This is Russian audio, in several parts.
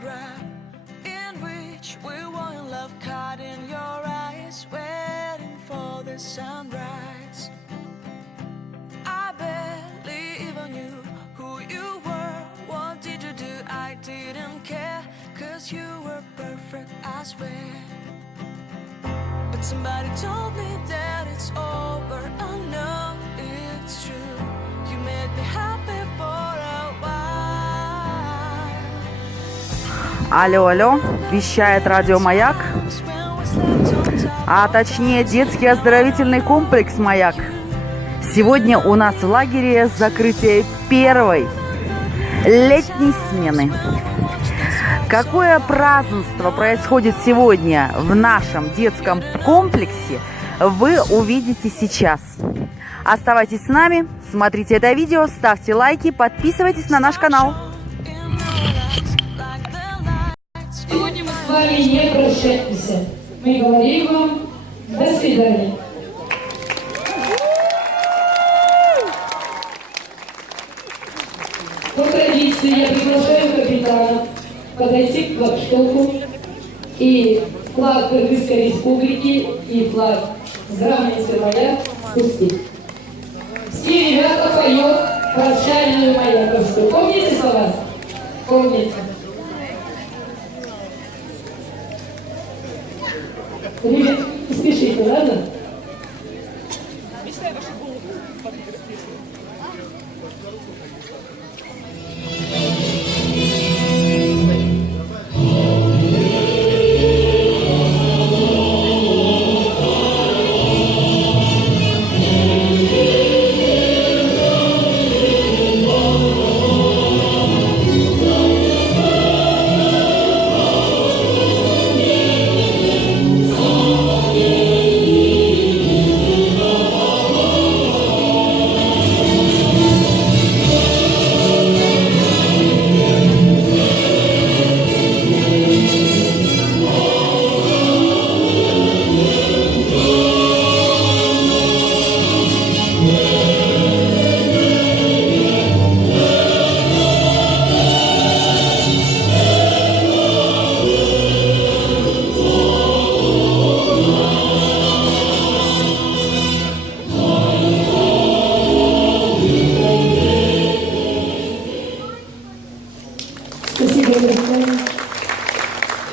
photograph in which we were in love, caught in your eyes, waiting for the sunrise. I barely even knew who you were. What did you do? I didn't care, 'cause you were perfect, I swear. But somebody told me that it's over. Oh no, it's true. You made me happy for a while. Алло, алло, вещает радио «Маяк», а точнее детский оздоровительный комплекс «Маяк». Сегодня у нас в лагере закрытие первой летней смены. Какое празднество происходит сегодня в нашем детском комплексе, вы увидите сейчас. Оставайтесь с нами, смотрите это видео, ставьте лайки, подписывайтесь на наш канал. Сегодня мы с вами не прощаемся. Мы говорим вам до свидания. По традиции я приглашаю капитана подойти к флагштоку и флаг Кыргызской республики и флаг здравницы «Маяк» спустить. Все ребята поют прощальную маяковскую. Помните слова? Помните. Ребят, не спешите, ладно?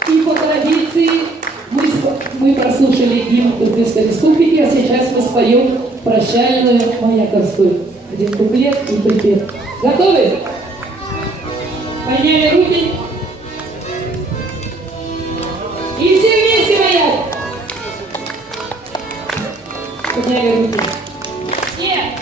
И по традиции мы прослушали гимн Кыргызской республики, а сейчас мы споем прощальную маяковскую. Один куплет и припев. Готовы? Подняли руки. И все вместе маяк. Подняли руки. Нет.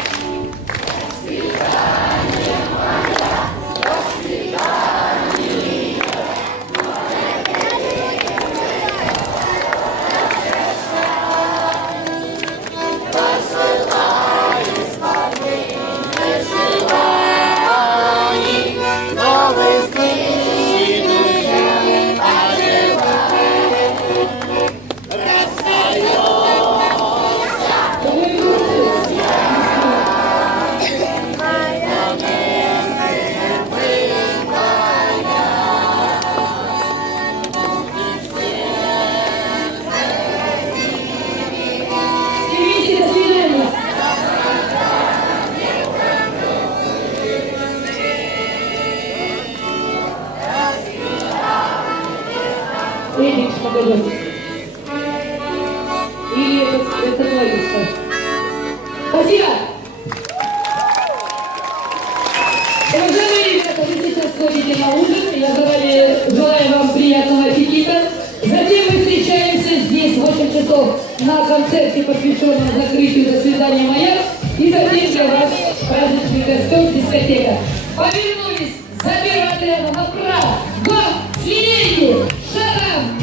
Эдик, погоди. Или это твое. Спасибо. Уважаемые ребята, вы сейчас ходите на ужин. Я желаю вам приятного аппетита. Затем мы встречаемся здесь в 8 часов на концерте, посвященном закрытию «До свидания, Маяк». И затем для вас праздничный костюм «Дискотека». Повернулись за первым отрядом направо. Вам следует шагом.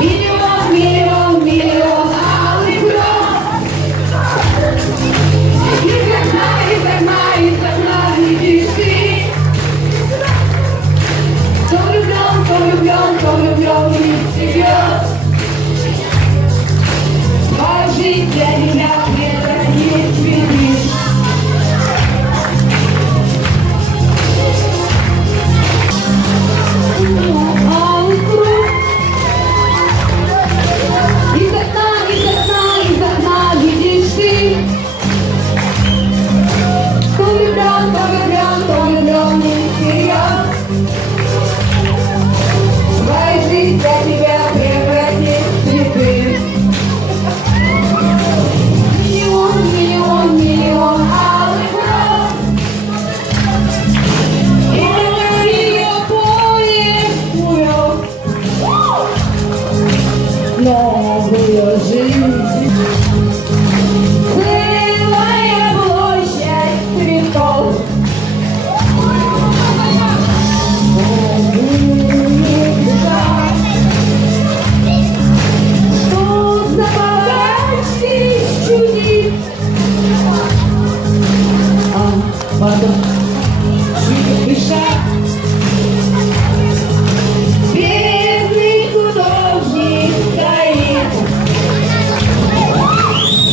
Миллион, миллион, миллион алых роз. Из окна видишь ты. Кто влюблен и всерьез. Твоя жизнь для меня где-то есть видишь. Алый круг. Из окна видишь ты. Кто влюблен и всерьез. Твоя жизнь для тебя превратит в цветы. Миллион, миллион, миллион алых роз. И ее поезд увез. Новую жизнь. Целая площадь цветов. Что запомнились чудит. Потом дыша. Бедный художник стоит.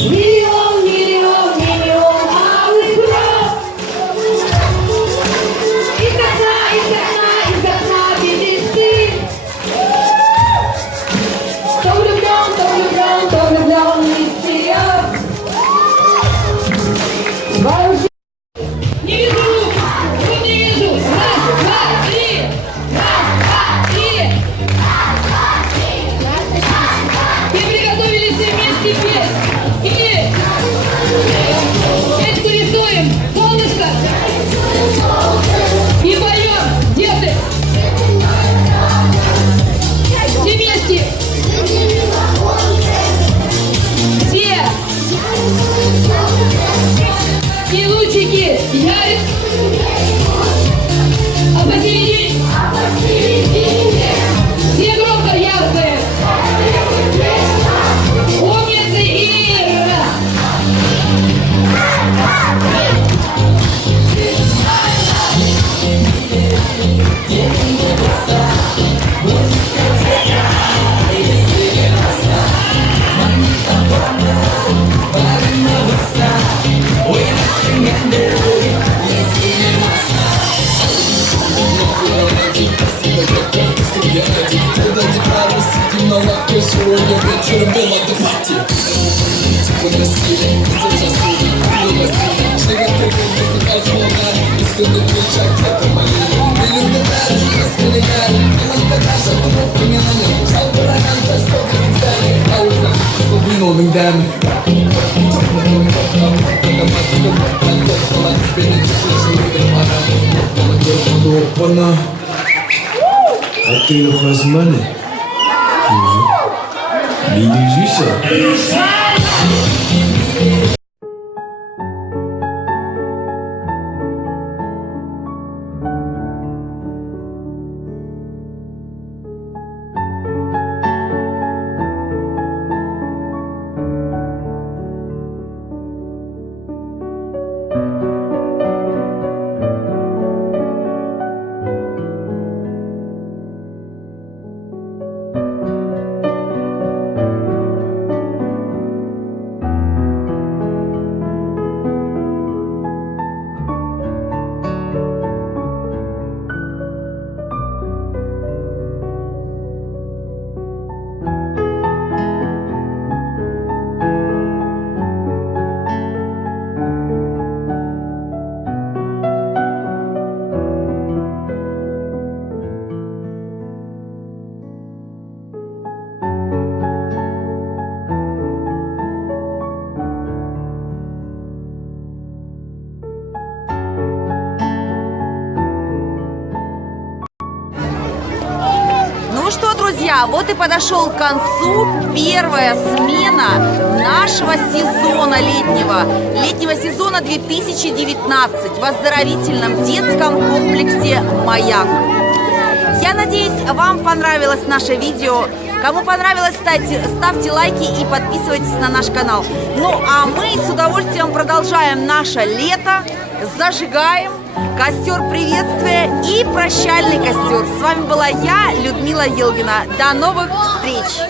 Миллион, миллион, миллион алых роз. Из окна видишь ты. Кто влюблен и всерьез. Твою жизнь. Не вижу рук, рук не вижу. Раз, два, три. Раз, два, три. И приготовились все вместе петь. И печку рисуем, солнышко. И поем, дети. Все вместе. Все. И лучики ярик. А посередине. Все громко яркие. Умницы и раз. На лавке сегодня вечером был отдыхать. Типа насилие, высота силы, было силы. Член первый высока звона, искренний кричак, это малина. Миллионер, распределяли, миланка наша, думал криминальный. Чал баранан, жесток, официальный, пауза, слабину ногдами. Опана. А ты возьмали? Бережися. Друзья, вот и подошел к концу первая смена нашего сезона летнего сезона 2019 в оздоровительном детском комплексе «Маяк». Я надеюсь, вам понравилось наше видео. Кому понравилось, ставьте лайки и подписывайтесь на наш канал. Ну, а мы с удовольствием продолжаем наше лето, зажигаем костер приветствия и прощальный костер. С вами была я, Людмила Елгина. До новых встреч!